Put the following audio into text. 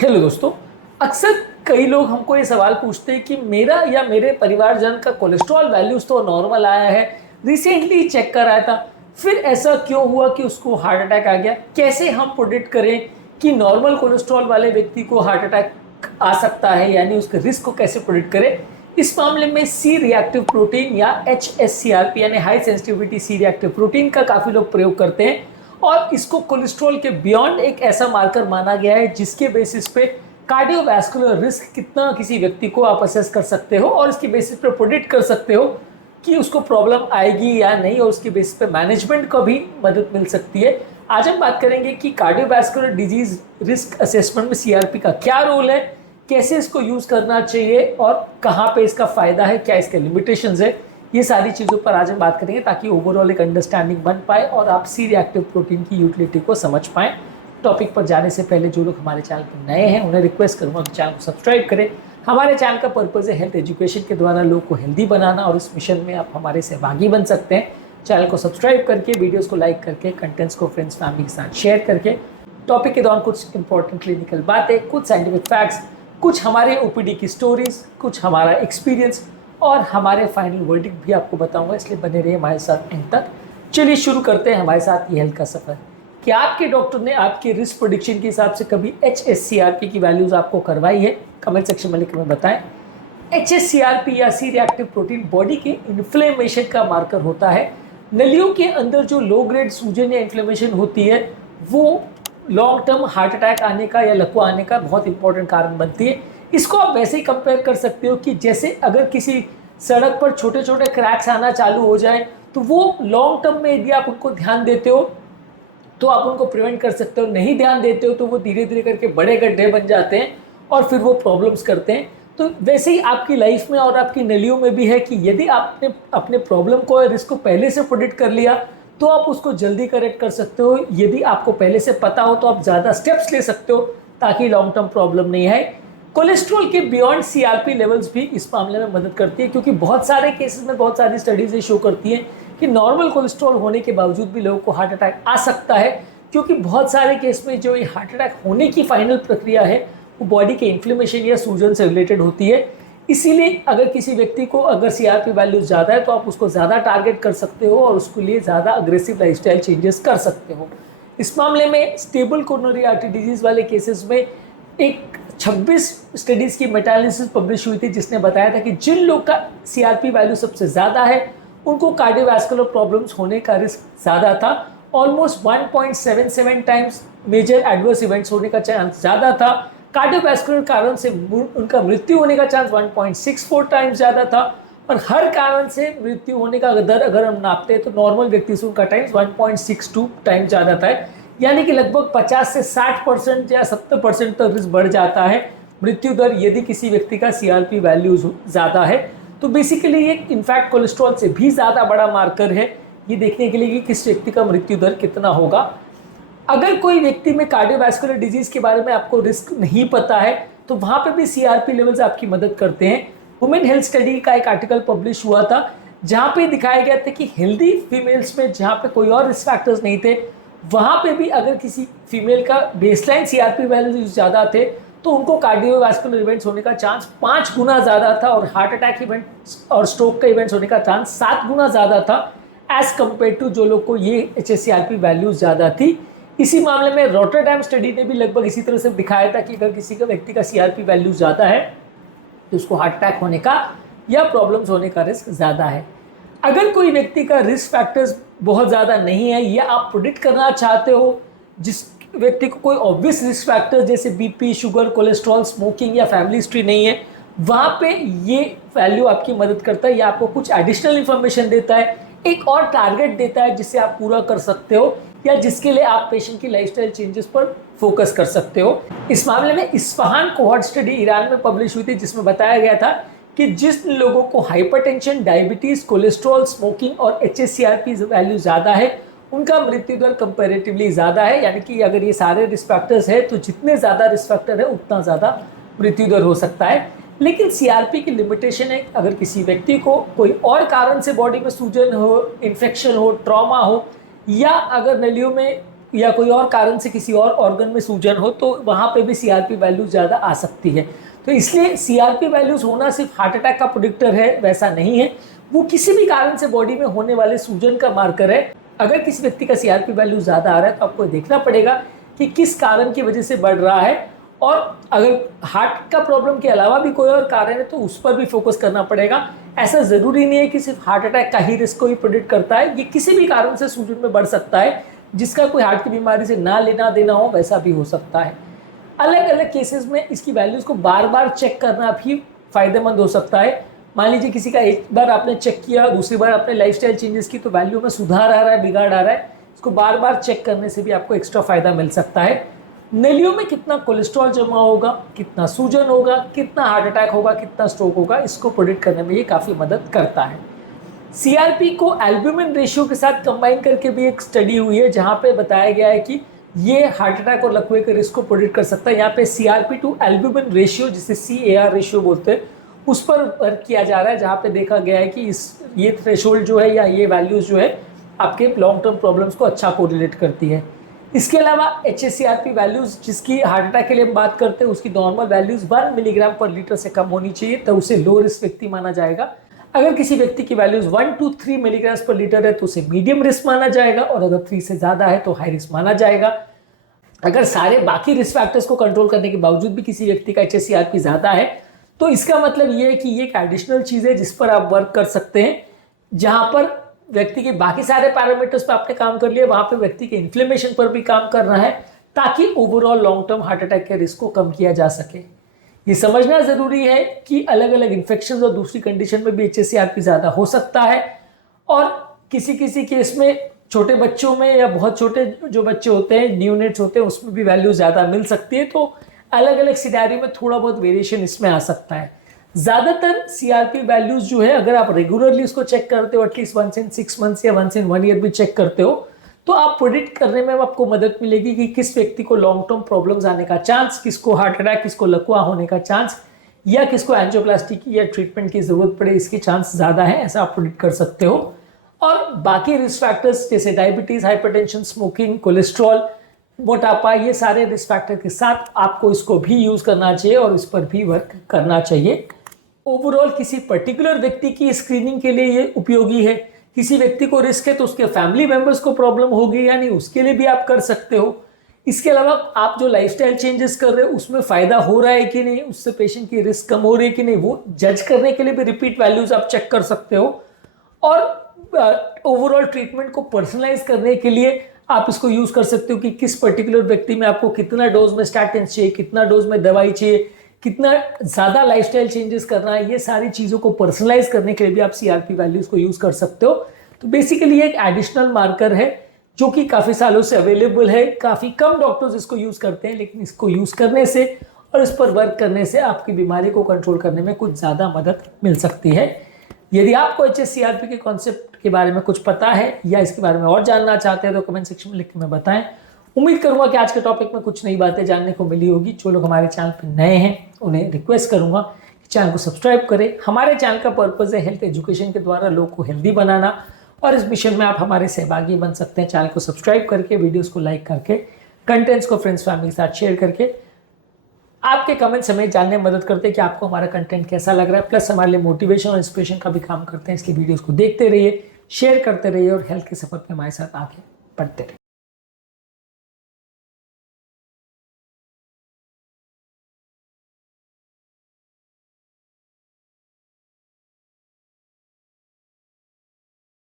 Hello दोस्तों। अक्सर कई लोग हमको ये सवाल पूछते हैं कि मेरा या मेरे परिवारजन का कोलेस्ट्रॉल वैल्यूज तो नॉर्मल आया है, रिसेंटली चेक कराया था, फिर ऐसा क्यों हुआ कि उसको हार्ट अटैक आ गया। कैसे हम प्रोडिक्ट करें कि नॉर्मल कोलेस्ट्रॉल वाले व्यक्ति को हार्ट अटैक आ सकता है, यानी उसके रिस्क को कैसे प्रोडिक्ट करें। इस मामले में सी रिएक्टिव प्रोटीन या HSCRP यानी high sensitivity C reactive protein का काफ़ी लोग प्रयोग करते हैं और इसको कोलेस्ट्रॉल के बियॉन्ड एक ऐसा मार्कर माना गया है जिसके बेसिस पे कार्डियोवैस्कुलर रिस्क कितना किसी व्यक्ति को आप असेस कर सकते हो और इसके बेसिस पे प्रोडिक्ट कर सकते हो कि उसको प्रॉब्लम आएगी या नहीं, और उसके बेसिस पे मैनेजमेंट को भी मदद मिल सकती है। आज हम बात करेंगे कि कार्डियोवैस्कुलर डिजीज रिस्क असेसमेंट में सीआरपी का क्या रोल है, कैसे इसको यूज़ करना चाहिए और कहाँ पे इसका फ़ायदा है, क्या इसके लिमिटेशंस है। ये सारी चीज़ों पर आज हम बात करेंगे ताकि ओवरऑल एक अंडरस्टैंडिंग बन पाए और आप सी रिएक्टिव प्रोटीन की यूटिलिटी को समझ पाएँ। टॉपिक पर जाने से पहले जो लोग हमारे चैनल पर नए हैं उन्हें रिक्वेस्ट करूँगा कि चैनल को सब्सक्राइब करें। हमारे चैनल का पर्पज़ है हेल्थ एजुकेशन के द्वारा लोग को हेल्दी बनाना और इस मिशन में आप हमारे सहभागी बन सकते हैं। चैनल को सब्सक्राइब करके, वीडियोस को लाइक करके, कंटेंट्स को फ्रेंड्स फैमिली के साथ शेयर करके, टॉपिक के दौरान कुछ इंपॉर्टेंट क्लिनिकल बातें, कुछ साइंटिफिक फैक्ट्स, कुछ हमारे ओपीडी की स्टोरीज, कुछ हमारा एक्सपीरियंस और हमारे फाइनल वर्डिक्ट भी आपको बताऊंगा, इसलिए बने रहिए हमारे साथ एंड तक। चलिए शुरू करते हैं हमारे साथ ये हेल्थ का सफ़र। क्या आपके डॉक्टर ने आपके रिस्क प्रेडिक्शन के हिसाब से कभी HSCRP की वैल्यूज़ आपको करवाई है? कमेंट सेक्शन में लिख कर बताएं। HSCRP या सी रिएक्टिव प्रोटीन बॉडी के इन्फ्लेमेशन का मार्कर होता है। नलियों के अंदर जो लो ग्रेड सूजन या इन्फ्लेमेशन होती है वो लॉन्ग टर्म हार्ट अटैक आने का या लकवा आने का बहुत इंपॉर्टेंट कारण बनती है। इसको आप वैसे ही कंपेयर कर सकते हो कि जैसे अगर किसी सड़क पर छोटे छोटे क्रैक्स आना चालू हो जाए तो वो लॉन्ग टर्म में यदि आप उनको ध्यान देते हो तो आप उनको प्रिवेंट कर सकते हो, नहीं ध्यान देते हो तो वो धीरे धीरे करके बड़े गड्ढे बन जाते हैं और फिर वो प्रॉब्लम्स करते हैं। तो वैसे ही आपकी लाइफ में और आपकी नलियों में भी है कि यदि आपने अपने प्रॉब्लम को या रिस्क को पहले से प्रेडिक्ट कर लिया तो आप उसको जल्दी करेक्ट कर सकते हो। यदि आपको पहले से पता हो तो आप ज़्यादा स्टेप्स ले सकते हो ताकि लॉन्ग टर्म प्रॉब्लम नहीं आए। कोलेस्ट्रॉल के बियॉन्ड सीआरपी लेवल्स भी इस मामले में मदद करती है, क्योंकि बहुत सारे केसेस में बहुत सारी स्टडीज ये शो करती हैं कि नॉर्मल कोलेस्ट्रॉल होने के बावजूद भी लोगों को हार्ट अटैक आ सकता है, क्योंकि बहुत सारे केस में जो ये हार्ट अटैक होने की फाइनल प्रक्रिया है वो बॉडी के इन्फ्लेमेशन या सूजन से रिलेटेड होती है। इसीलिए अगर किसी व्यक्ति को अगर सीआरपी वैल्यू ज़्यादा है तो आप उसको ज़्यादा टारगेट कर सकते हो और उसके लिए ज़्यादा अग्रेसिव लाइफस्टाइल चेंजेस कर सकते हो। इस मामले में स्टेबल कोरोनरी आर्टरी डिजीज़ वाले केसेस में एक 26 स्टडीज़ की मेटा एनालिसिस पब्लिश हुई थी जिसने बताया था कि जिन लोग का सीआरपी वैल्यू सबसे ज़्यादा है उनको कार्डियोवैस्कुलर प्रॉब्लम्स होने का रिस्क ज़्यादा था। Almost 1.77 times major adverse events होने का चांस ज़्यादा था। कार्डियोवैस्कुलर कारण से उनका मृत्यु होने का चांस 1.64 टाइम्स ज़्यादा था। और हर कारण से मृत्यु होने का दर अगर हम नापते हैं तो नॉर्मल व्यक्ति से उनका टाइम्स 1.62 टाइम्स ज़्यादा था, यानी कि लगभग 50 से 60% या 70% तक रिस्क बढ़ जाता है मृत्यु दर यदि किसी व्यक्ति का सीआरपी वैल्यू ज़्यादा है। तो बेसिकली ये इनफैक्ट कोलेस्ट्रॉल से भी ज़्यादा बड़ा मार्कर है ये देखने के लिए कि किस व्यक्ति का मृत्यु दर कितना होगा। अगर कोई व्यक्ति में कार्डियोवैस्कुलर डिजीज़ के बारे में आपको रिस्क नहीं पता है तो वहाँ पे भी सीआरपी लेवल्स आपकी मदद करते हैं। वुमेन हेल्थ स्टडी का एक आर्टिकल पब्लिश हुआ था जहाँ पे दिखाया गया था कि हेल्दी फीमेल्स में जहाँ पे कोई और रिस्क फैक्टर्स नहीं थे वहाँ पे भी अगर किसी फीमेल का बेसलाइन सीआरपी वैल्यू ज़्यादा थे तो उनको कार्डियोवैस्कुलर इवेंट्स होने का चांस 5 गुना ज़्यादा था और हार्ट अटैक इवेंट्स और स्ट्रोक का इवेंट्स होने का चांस 7 गुना ज़्यादा था एज कम्पेयर टू जो लोग को ये HSCRP वैल्यू ज़्यादा थी। इसी मामले में रॉटरडैम स्टडी ने भी लगभग इसी तरह से दिखाया था कि अगर किसी का व्यक्ति का सीआरपी वैल्यू ज़्यादा है तो उसको हार्ट अटैक होने का या प्रॉब्लम्स होने का रिस्क ज़्यादा है। अगर कोई व्यक्ति का रिस्क फैक्टर्स बहुत ज़्यादा नहीं है या आप प्रेडिक्ट करना चाहते हो जिस व्यक्ति को कोई ऑब्वियस रिस्क फैक्टर्स जैसे बीपी, शुगर, कोलेस्ट्रॉल, स्मोकिंग या फैमिली हिस्ट्री नहीं है, वहाँ पे ये वैल्यू आपकी मदद करता है या आपको कुछ एडिशनल इन्फॉर्मेशन देता है, एक और टारगेट देता है जिससे आप पूरा कर सकते हो या जिसके लिए आप पेशेंट की लाइफस्टाइल चेंजेस पर फोकस कर सकते हो। इस मामले में इस्फहान कोहॉर्ट स्टडी ईरान में पब्लिश हुई थी जिसमें बताया गया था कि जिस लोगों को हाइपरटेंशन, डायबिटीज़, कोलेस्ट्रॉल, स्मोकिंग और HSCRP वैल्यू ज़्यादा है उनका मृत्यु दर कंपैरेटिवली ज़्यादा है, यानी कि अगर ये सारे रिस्क फैक्टर्स है तो जितने ज़्यादा रिस्क फैक्टर है उतना ज़्यादा मृत्यु दर हो सकता है। लेकिन सीआरपी की लिमिटेशन है, अगर किसी व्यक्ति को कोई और कारण से बॉडी में सूजन हो, इन्फेक्शन हो, ट्रॉमा हो या अगर नलियों में या कोई और कारण से किसी और ऑर्गन में सूजन हो तो वहाँ पे भी सीआरपी वैल्यूज ज़्यादा आ सकती है। तो इसलिए सीआरपी वैल्यूज होना सिर्फ हार्ट अटैक का प्रेडिक्टर है वैसा नहीं है, वो किसी भी कारण से बॉडी में होने वाले सूजन का मार्कर है। अगर किसी व्यक्ति का सीआरपी वैल्यू ज़्यादा आ रहा है तो आपको देखना पड़ेगा कि किस कारण की वजह से बढ़ रहा है, और अगर हार्ट का प्रॉब्लम के अलावा भी कोई और कारण है तो उस पर भी फोकस करना पड़ेगा। ऐसा ज़रूरी नहीं है कि सिर्फ हार्ट अटैक का ही रिस्क को ही प्रेडिक्ट करता है, ये किसी भी कारण से सूजन में बढ़ सकता है जिसका कोई हार्ट की बीमारी से ना लेना देना हो, वैसा भी हो सकता है। अलग अलग केसेस में इसकी वैल्यूज़ को बार बार चेक करना भी फायदेमंद हो सकता है। मान लीजिए किसी का एक बार आपने चेक किया, दूसरी बार आपने लाइफस्टाइल चेंजेस की तो वैल्यू में सुधार आ रहा है, बिगाड़ आ रहा है, इसको बार बार चेक करने से भी आपको एक्स्ट्रा फायदा मिल सकता है। नलियों में कितना कोलेस्ट्रॉल जमा होगा, कितना सूजन होगा, कितना हार्ट अटैक होगा, कितना स्ट्रोक होगा, इसको प्रेडिक्ट करने में ये काफ़ी मदद करता है। सीआरपी को एल्ब्यूमिन रेशियो के साथ कंबाइन करके भी एक स्टडी हुई है जहाँ पे बताया गया है कि ये हार्ट अटैक और लकवे के रिस्क को प्रेडिक्ट कर सकता है। यहाँ पे सीआरपी टू एल्ब्यूमिन रेशियो, जिसे CAR रेशियो बोलते हैं, उस पर वर्क किया जा रहा है, जहाँ पे देखा गया है कि ये थ्रेशोल्ड जो है या ये वैल्यूज जो है आपके लॉन्ग टर्म प्रॉब्लम्स को अच्छा कोरिलेट करती है। इसके अलावा HSCRP वैल्यूज, जिसकी हार्ट अटैक के लिए हम बात करते हैं, उसकी नॉर्मल वैल्यूज 1 मिलीग्राम पर लीटर से कम होनी चाहिए, तो उसे लो रिस्क व्यक्ति माना जाएगा। अगर किसी व्यक्ति की वैल्यूज 1 to 3 मिलीग्राम पर लीटर है तो उसे मीडियम रिस्क माना जाएगा, और अगर 3 से ज़्यादा है तो हाई रिस्क माना जाएगा। अगर सारे बाकी रिस्क फैक्टर्स को कंट्रोल करने के बावजूद भी किसी व्यक्ति का HSCRP ज़्यादा है तो इसका मतलब ये है कि ये एक एडिशनल चीज़ है जिस पर आप वर्क कर सकते हैं। जहाँ पर व्यक्ति के बाकी सारे पैरामीटर्स पर आपने काम कर लिया, वहाँ पे व्यक्ति के इन्फ्लेमेशन पर भी काम करना है ताकि overall long term heart attack के रिस्क को कम किया जा सके। ये समझना ज़रूरी है कि अलग अलग इन्फेक्शन और दूसरी कंडीशन में भी HSCRP ज़्यादा हो सकता है, और किसी किसी केस में छोटे बच्चों में या बहुत छोटे जो बच्चे होते हैं, न्यूनेट्स होते हैं, उसमें भी वैल्यू ज़्यादा मिल सकती है। तो अलग अलग सिनेरियो में थोड़ा बहुत वेरिएशन इसमें आ सकता है। ज़्यादातर सीआरपी वैल्यूज़ जो है, अगर आप रेगुलरली उसको चेक करते हो, एटलीस्ट 1 in 6 months या 1 in 1 year भी चेक करते हो, तो आप प्रेडिक्ट करने में आपको मदद मिलेगी कि किस व्यक्ति को लॉन्ग टर्म प्रॉब्लम्स आने का चांस, किसको हार्ट अटैक, किसको लकवा होने का चांस, या किसको एंजियोप्लास्टी की या ट्रीटमेंट की ज़रूरत पड़े, इसके चांस ज़्यादा है, ऐसा आप प्रेडिक्ट कर सकते हो। और बाकी रिस्क फैक्टर्स जैसे डायबिटीज़, हाइपरटेंशन, स्मोकिंग, कोलेस्ट्रॉल, मोटापा, ये सारे रिस्क फैक्टर के साथ आपको इसको भी यूज़ करना चाहिए और इस पर भी वर्क करना चाहिए। ओवरऑल किसी पर्टिकुलर व्यक्ति की स्क्रीनिंग के लिए ये उपयोगी है। किसी व्यक्ति को रिस्क है तो उसके फैमिली मेंबर्स को प्रॉब्लम होगी या नहीं, उसके लिए भी आप कर सकते हो। इसके अलावा आप जो लाइफस्टाइल चेंजेस कर रहे हो उसमें फ़ायदा हो रहा है कि नहीं, उससे पेशेंट की रिस्क कम हो रही है कि नहीं, वो जज करने के लिए भी रिपीट वैल्यूज़ आप चेक कर सकते हो। और ओवरऑल ट्रीटमेंट को पर्सनलाइज करने के लिए आप इसको यूज़ कर सकते हो कि किस पर्टिकुलर व्यक्ति में आपको कितना डोज में स्टैटिन चाहिए, कितना डोज में दवाई चाहिए, कितना ज़्यादा लाइफस्टाइल चेंजेस करना है। ये सारी चीज़ों को पर्सनलाइज करने के लिए भी आप सीआरपी वैल्यूज़ को यूज़ कर सकते हो। तो बेसिकली ये एक एडिशनल मार्कर है जो कि काफ़ी सालों से अवेलेबल है। काफ़ी कम डॉक्टर्स इसको यूज़ करते हैं, लेकिन इसको यूज़ करने से और इस पर वर्क करने से आपकी बीमारी को कंट्रोल करने में कुछ ज़्यादा मदद मिल सकती है। यदि आपको HSCRP के कॉन्सेप्ट के बारे में कुछ पता है या इसके बारे में और जानना चाहते हैं तो कमेंट सेक्शन में लिख के मैं बताएं। उम्मीद करूंगा कि आज के टॉपिक में कुछ नई बातें जानने को मिली होगी। जो लोग हमारे चैनल पर नए हैं उन्हें रिक्वेस्ट करूंगा कि चैनल को सब्सक्राइब करें। हमारे चैनल का पर्पज़ है हेल्थ एजुकेशन के द्वारा लोग को हेल्दी बनाना, और इस मिशन में आप हमारे सहभागी बन सकते हैं। चैनल को सब्सक्राइब करके, वीडियोस को लाइक करके, कंटेंट्स को फ्रेंड्स फैमिली के साथ शेयर करके। आपके कमेंट्स हमें जानने में मदद करते हैं कि आपको हमारा कंटेंट कैसा लग रहा है, प्लस हमारे लिए मोटिवेशन और इंस्पिरेशन का भी काम करते हैं। इसलिए वीडियोस को देखते रहिए, शेयर करते रहिए और हेल्थ के सफर पे हमारे साथ आगे बढ़ते रहिए।